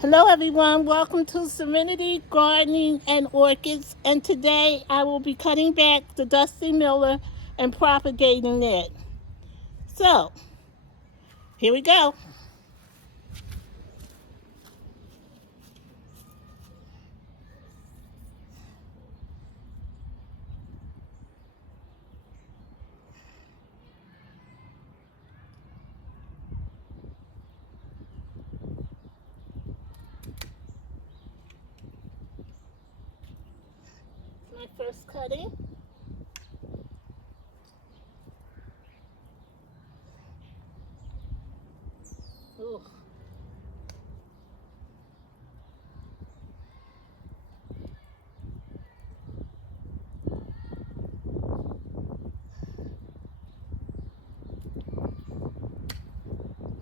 Hello everyone, welcome to Serenity Gardening and Orchids, and today I will be cutting back the Dusty Miller and propagating it. So, here we go. My first cutting. Ooh.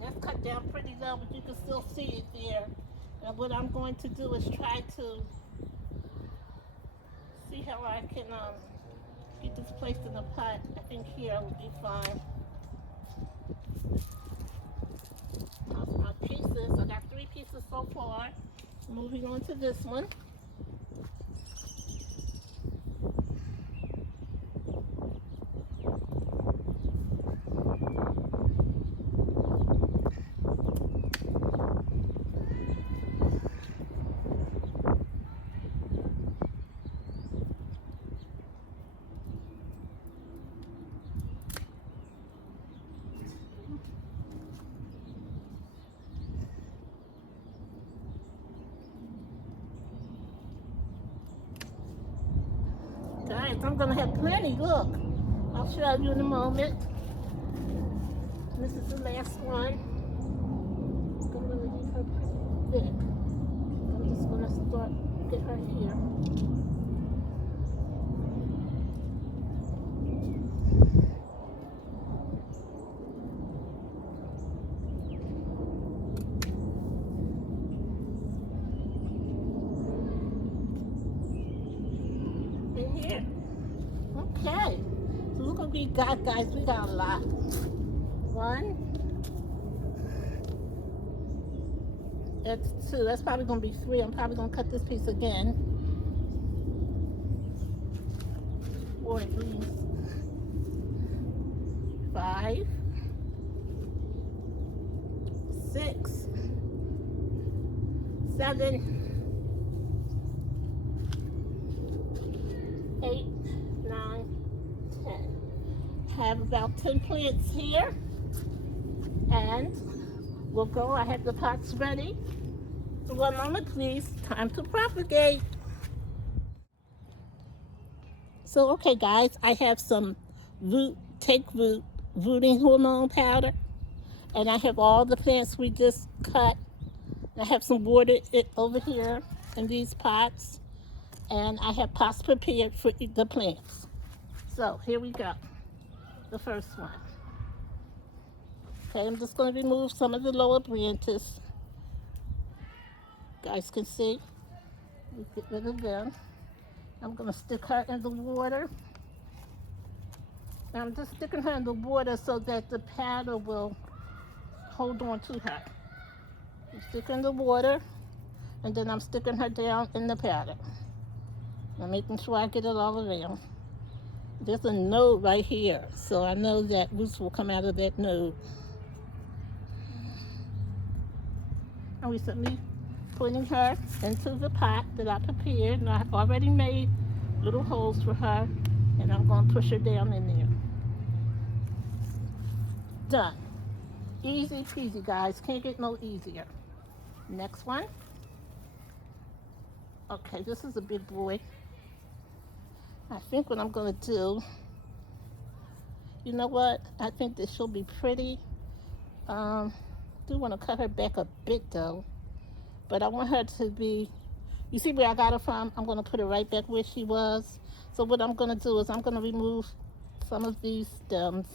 That's cut down pretty low, but you can still see it there. And what I'm going to do is try to see how I can get this placed in the pot. I think here will be fine. How's my pieces? I got 3 pieces so far. Moving on to this one. Guys, I'm gonna have plenty. Look, I'll show you in a moment. This is the last one. I'm gonna leave her pretty thick. I'm just gonna start get her here. In here. Okay. So look what we got, guys. We got a lot. 1. That's 2. That's probably gonna be 3. I'm probably gonna cut this piece again. 4 at least. 5. 6. 7. 8, 9, 10. Have about 10 plants here. And we'll go. I have the pots ready. So 1 moment, please. Time to propagate. So, okay, guys, I have some take root rooting hormone powder. And I have all the plants we just cut. I have some water over here in these pots. And I have pots prepared for the plants. So, here we go. The first one. Okay, I'm just going to remove some of the lower branches. You guys can see. Get rid of them. I'm going to stick her in the water. And I'm just sticking her in the water so that the powder will hold on to her. I'm sticking in the water, and then I'm sticking her down in the powder. I'm making sure I get it all around. There's a node right here, so I know that roots will come out of that node. I'm recently putting her into the pot that I prepared, and I already made little holes for her, and I'm going to push her down in there. Done. Easy peasy, guys. Can't get no easier. Next one. Okay, this is a big boy. I think what I'm going to do, you know what? I think this she'll be pretty. Do want to cut her back a bit though, but I want her to be, you see where I got her from? I'm going to put her right back where she was. So what I'm going to do is I'm going to remove some of these stems.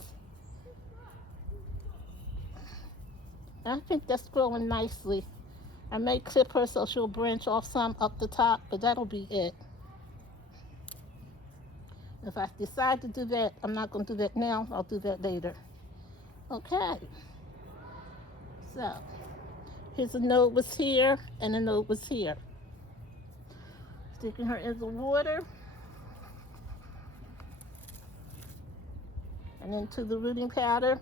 I think that's growing nicely. I may clip her so she'll branch off some up the top, but that'll be it. If I decide to do that, I'm not going to do that now. I'll do that later. Okay. So, Here's a node was here and a node was here. Sticking her in the water and into the rooting powder.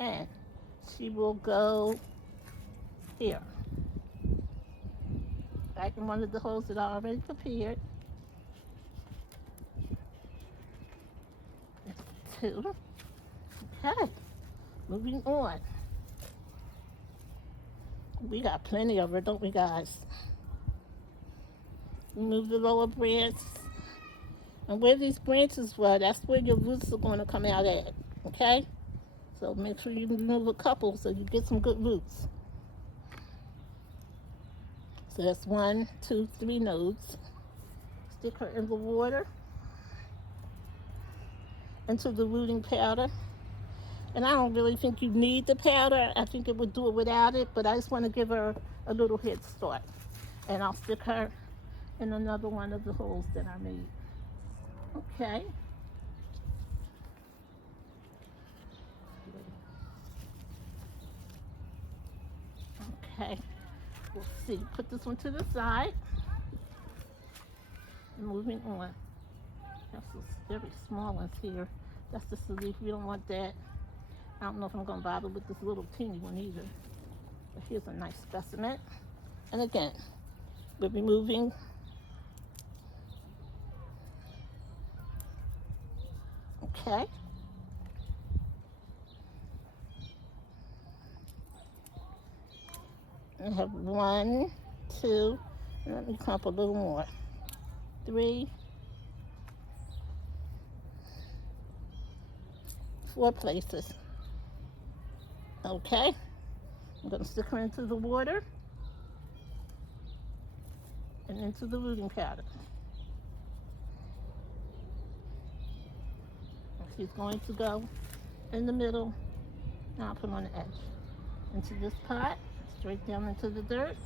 And she will go here. Back in one of the holes that I already prepared. Two. Okay, moving on. We got plenty of her, don't we, guys? Remove the lower branch. And where these branches were, that's where your roots are going to come out at, okay? So make sure you remove a couple so you get some good roots. So that's 1, 2, 3 nodes. Stick her in the water, into the rooting powder. And I don't really think you need the powder. I think it would do it without it, but I just want to give her a little head start. And I'll stick her in another one of the holes that I made. Okay. Okay. We'll see. Put this one to the side. And moving on. That's some very small ones here. That's just the leaf. We don't want that. I don't know if I'm going to bother with this little teeny one either. But here's a nice specimen. And again, we're removing okay. I have 1, 2, and let me clump a little more. 3, 4 places. Okay, I'm going to stick her into the water and into the rooting powder. She's going to go in the middle. Now I'll put her on the edge. Into this pot, straight down into the dirt.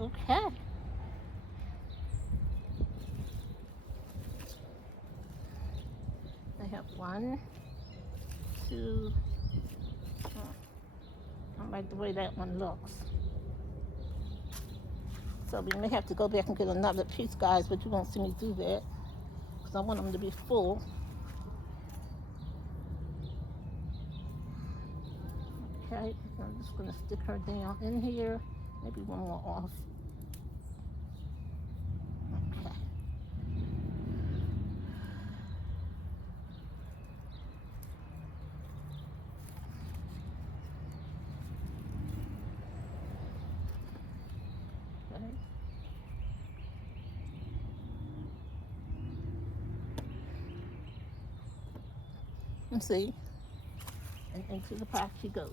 Okay. I have 1, 2. I don't like the way that one looks. So we may have to go back and get another piece, guys, but you won't see me do that because I want them to be full. Okay, I'm just going to stick her down in here. Maybe one more off. Okay. Okay. And see, and into the pot she goes.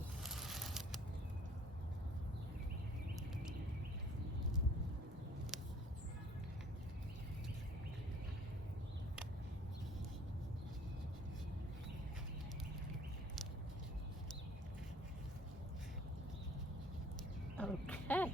Okay.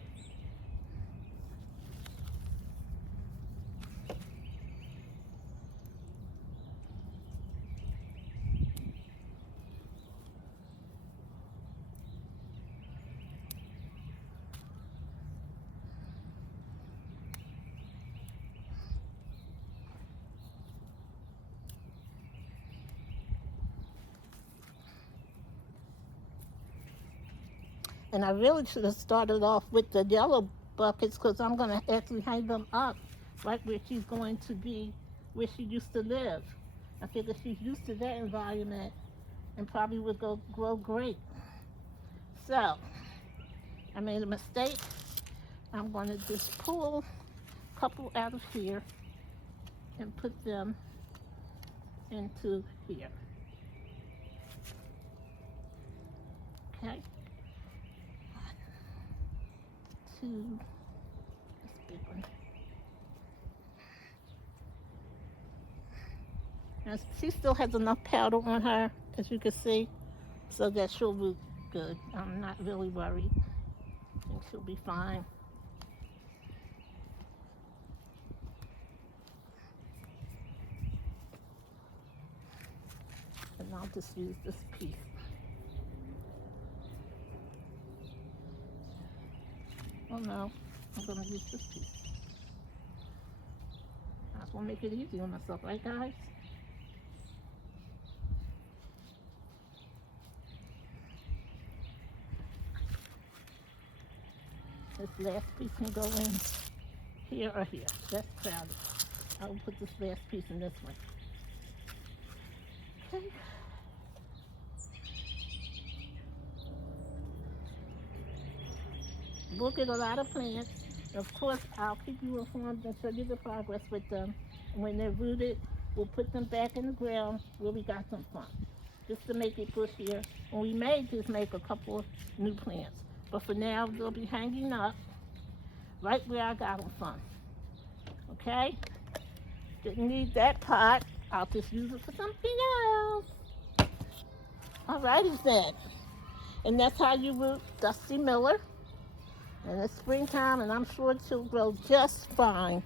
And I really should have started off with the yellow buckets because I'm going to actually hang them up right where she's going to be, where she used to live. I figure she's used to that environment and probably would grow great. So, I made a mistake. I'm going to just pull a couple out of here and put them into here. Okay. 2, this big one. Now, she still has enough powder on her, as you can see, so that she'll root good. I'm not really worried. I think she'll be fine. And I'll just use this piece. Oh no, I'm gonna use this piece. I just wanna make it easy on myself, right guys? This last piece can go in here or here. That's crowded. I will put this last piece in this one. Okay. Look at a lot of plants. Of course, I'll keep you informed and show you the progress with them. And when they're rooted, we'll put them back in the ground where we got them from, just to make it bushier. And we may just make a couple of new plants. But for now, they'll be hanging up right where I got them from. Okay? Didn't need that pot. I'll just use it for something else. Alrighty then. And that's how you root Dusty Miller. And it's springtime, and I'm sure she'll grow just fine.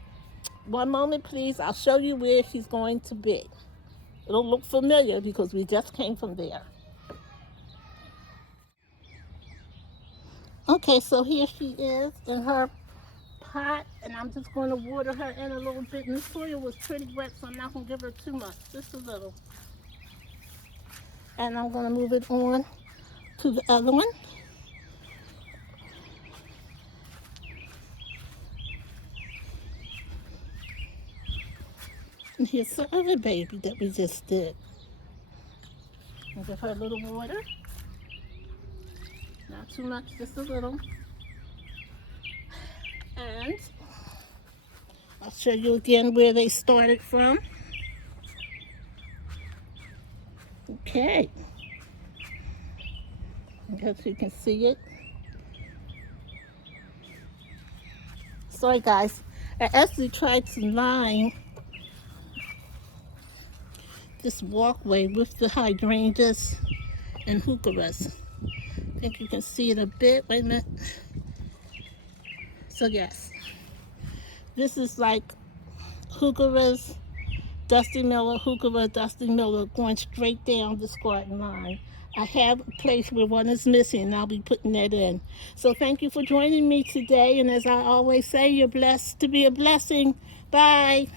One moment, please. I'll show you where she's going to be. It'll look familiar because we just came from there. Okay, so here she is in her pot, and I'm just going to water her in a little bit. And the soil was pretty wet, so I'm not going to give her too much, just a little. And I'm going to move it on to the other one. And here's the other baby that we just did. I'll give her a little water. Not too much, just a little. And I'll show you again where they started from. Okay. I guess you can see it. Sorry guys, I actually tried to line this walkway with the hydrangeas and heucheras. I think you can see it a bit. Wait a minute. So yes, this is like heucheras, Dusty Miller, heuchera, Dusty Miller, going straight down this garden line. I have a place where one is missing, and I'll be putting that in. So thank you for joining me today, and as I always say, you're blessed to be a blessing. Bye.